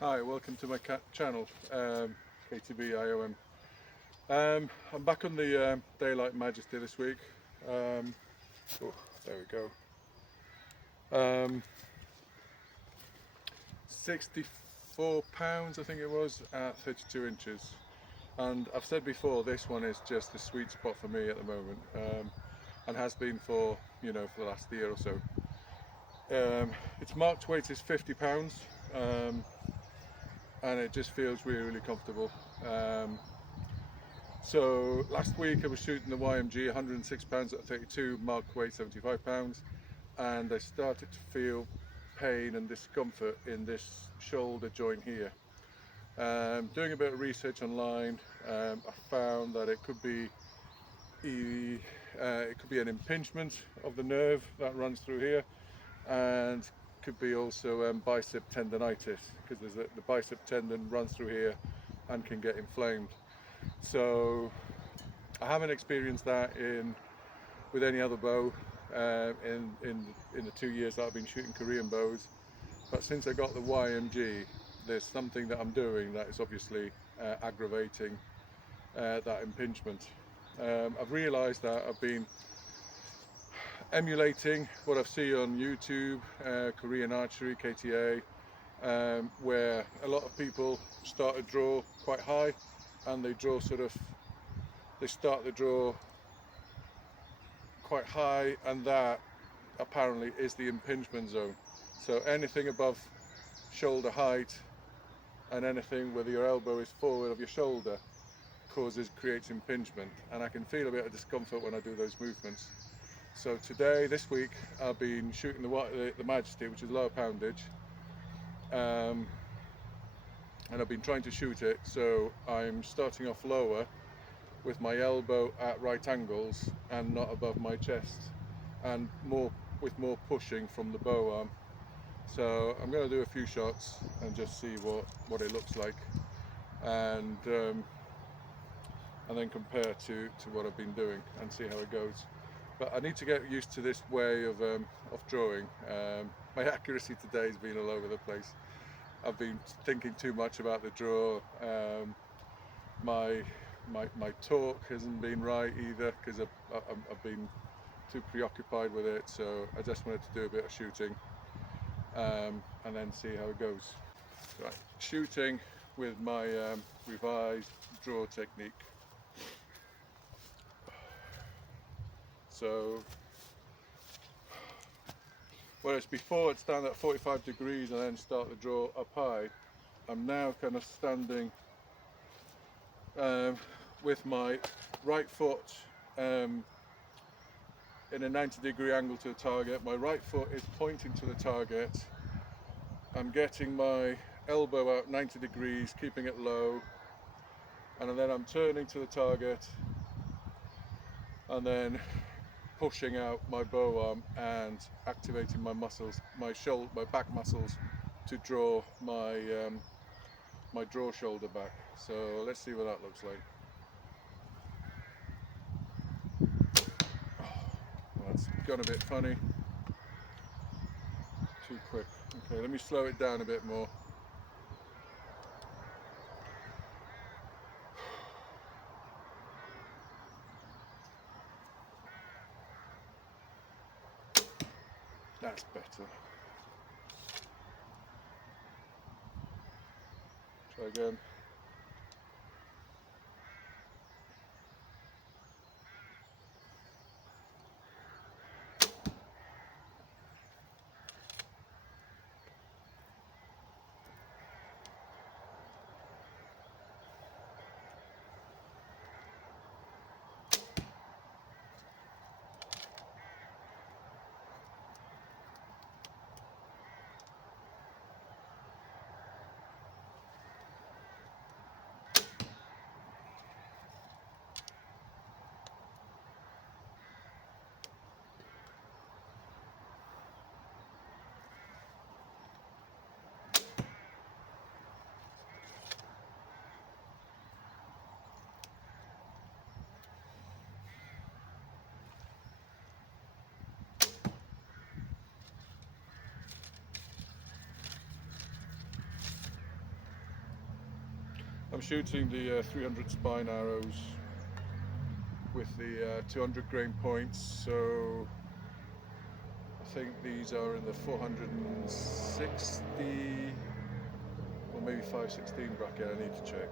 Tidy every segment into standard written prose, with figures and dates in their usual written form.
Hi, welcome to my channel, KTB IOM. I'm back on the Daylite Majesty this week. Oh, there we go. 64 pounds I think it was at 32 inches. And I've said before, this one is just the sweet spot for me at the moment, and has been for the last year or so. Its marked weight is 50 pounds. And it just feels really comfortable. So last week I was shooting the YMG 106 pounds at 32, mark weight 75 pounds, and I started to feel pain and discomfort in this shoulder joint here. Doing a bit of research online, I found that it could be an impingement of the nerve that runs through here, and could be also bicep tendonitis, because the bicep tendon runs through here and can get inflamed. So I haven't experienced that with any other bow in the 2 years that I've been shooting Korean bows, but since I got the YMG, there's something that I'm doing that is obviously aggravating that impingement. I've realized that I've been emulating what I've seen on YouTube, Korean Archery, KTA, where a lot of people start a draw quite high, and they start the draw quite high, and that apparently is the impingement zone. So anything above shoulder height and anything where your elbow is forward of your shoulder creates impingement, and I can feel a bit of discomfort when I do those movements. So this week, I've been shooting the Majesty, which is lower poundage, and I've been trying to shoot it, so I'm starting off lower with my elbow at right angles and not above my chest, and with more pushing from the bow arm. So I'm going to do a few shots and just see what it looks like, and then compare to what I've been doing and see how it goes. But I need to get used to this way of drawing. My accuracy today has been all over the place. I've been thinking too much about the draw. My talk hasn't been right either, because I've been too preoccupied with it. So I just wanted to do a bit of shooting, and then see how it goes. Right, shooting with my revised draw technique. So whereas before I'd stand at 45 degrees and then start the draw up high, I'm now kind of standing with my right foot in a 90-degree angle to the target. My right foot is pointing to the target. I'm getting my elbow out 90 degrees, keeping it low, and then I'm turning to the target and then pushing out my bow arm and activating my muscles, my back muscles, to draw my draw shoulder back. So let's see what that looks like. Oh, that's gone a bit funny. Too quick. Okay, let me slow it down a bit more. That's better. Try again. I'm shooting the 300 spine arrows with the 200 grain points, so I think these are in the 460 or maybe 516 bracket. I need to check.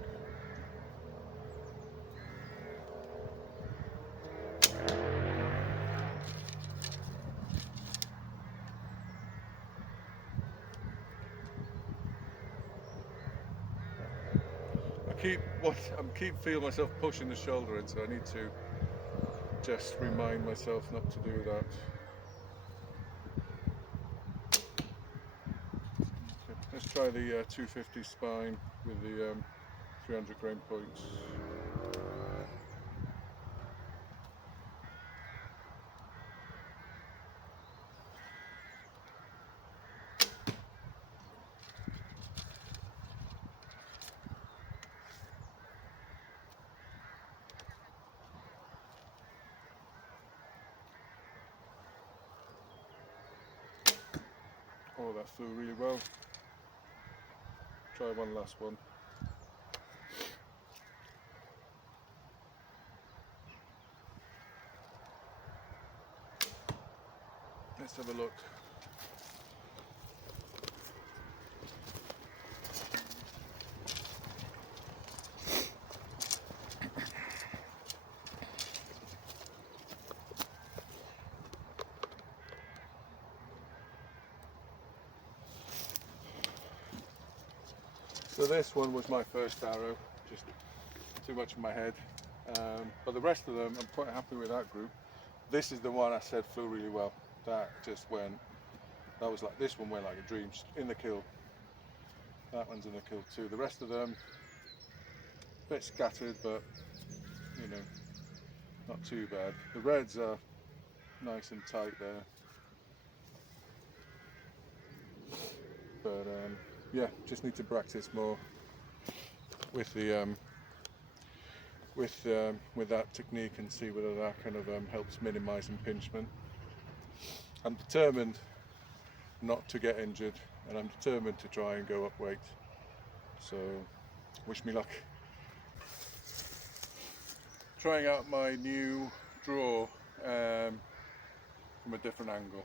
I keep feeling myself pushing the shoulder in, so I need to just remind myself not to do that. Okay, let's try the 250 spine with the 300 grain points. Oh, that flew really well. Try one last one. Let's have a look. So this one was my first arrow, just too much in my head. But the rest of them, I'm quite happy with that group. This is the one I said flew really well. That just went, that was like, this one went like a dream, in the kill. That one's in the kill too. The rest of them, a bit scattered, but you know, not too bad. The reds are nice and tight there. But yeah, just need to practice more with the with that technique and see whether that kind of helps minimize impingement. I'm determined not to get injured, and I'm determined to try and go up weight. So wish me luck. Trying out my new draw from a different angle.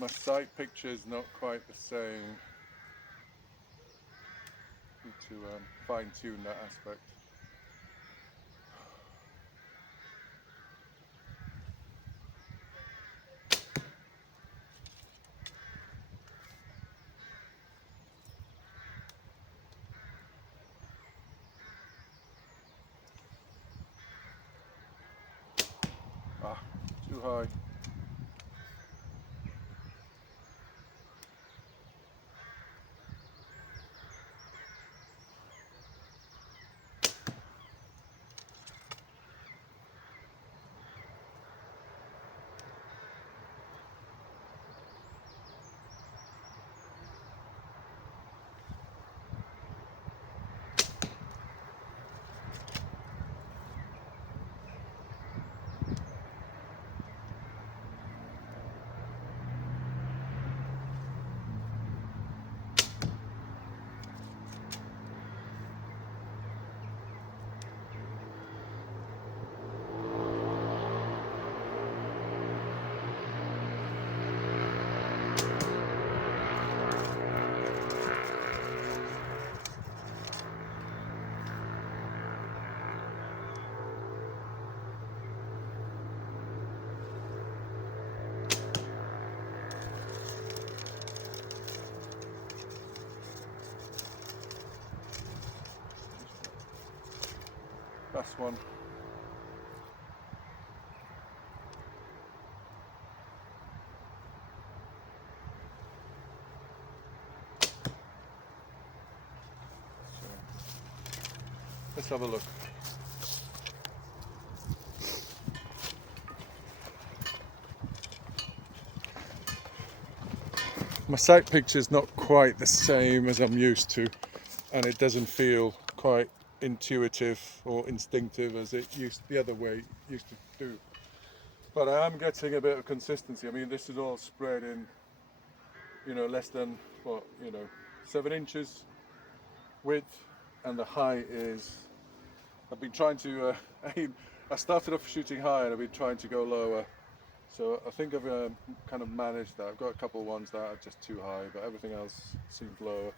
My sight picture is not quite the same. Need to fine tune that aspect. Ah, too high. Last one. Let's have a look. My sight picture is not quite the same as I'm used to, and it doesn't feel quite intuitive or instinctive as it used the other way it used to do. But I am getting a bit of consistency. I mean, this is all spread in, less than 7 inches width, and the height is. I've been trying to aim. I started off shooting high, and I've been trying to go lower. So I think I've kind of managed that. I've got a couple of ones that are just too high, but everything else seems lower.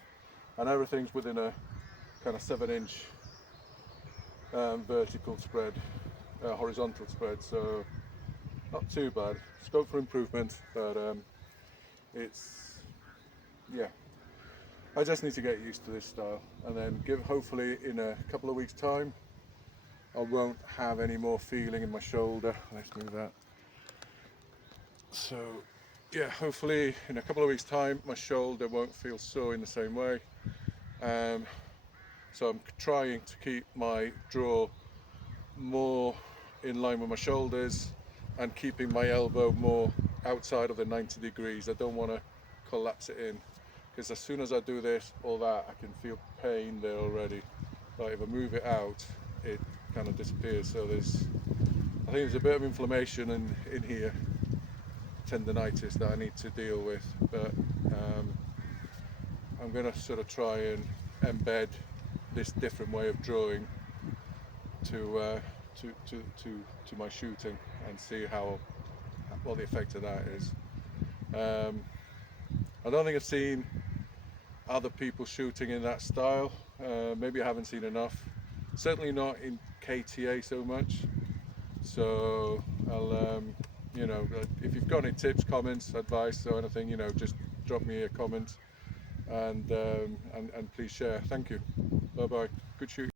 And everything's within a kind of 7-inch vertical spread, horizontal spread. So not too bad. Scope for improvement, but yeah. I just need to get used to this style, and then hopefully in a couple of weeks' time, I won't have any more feeling in my shoulder. Let's move that. So yeah, hopefully in a couple of weeks' time my shoulder won't feel sore in the same way. So I'm trying to keep my draw more in line with my shoulders and keeping my elbow more outside of the 90 degrees. I don't want to collapse it in, because as soon as I do this or that, I can feel pain there already. Like if I move it out, it kind of disappears. So I think there's a bit of inflammation in here, tendonitis, that I need to deal with. But I'm going to sort of try and embed this different way of drawing to my shooting and see what the effect of that is. I don't think I've seen other people shooting in that style. Maybe I haven't seen enough. Certainly not in KTA so much. So I'll, if you've got any tips, comments, advice, or anything, just drop me a comment and please share. Thank you. Bye bye. Good shooting.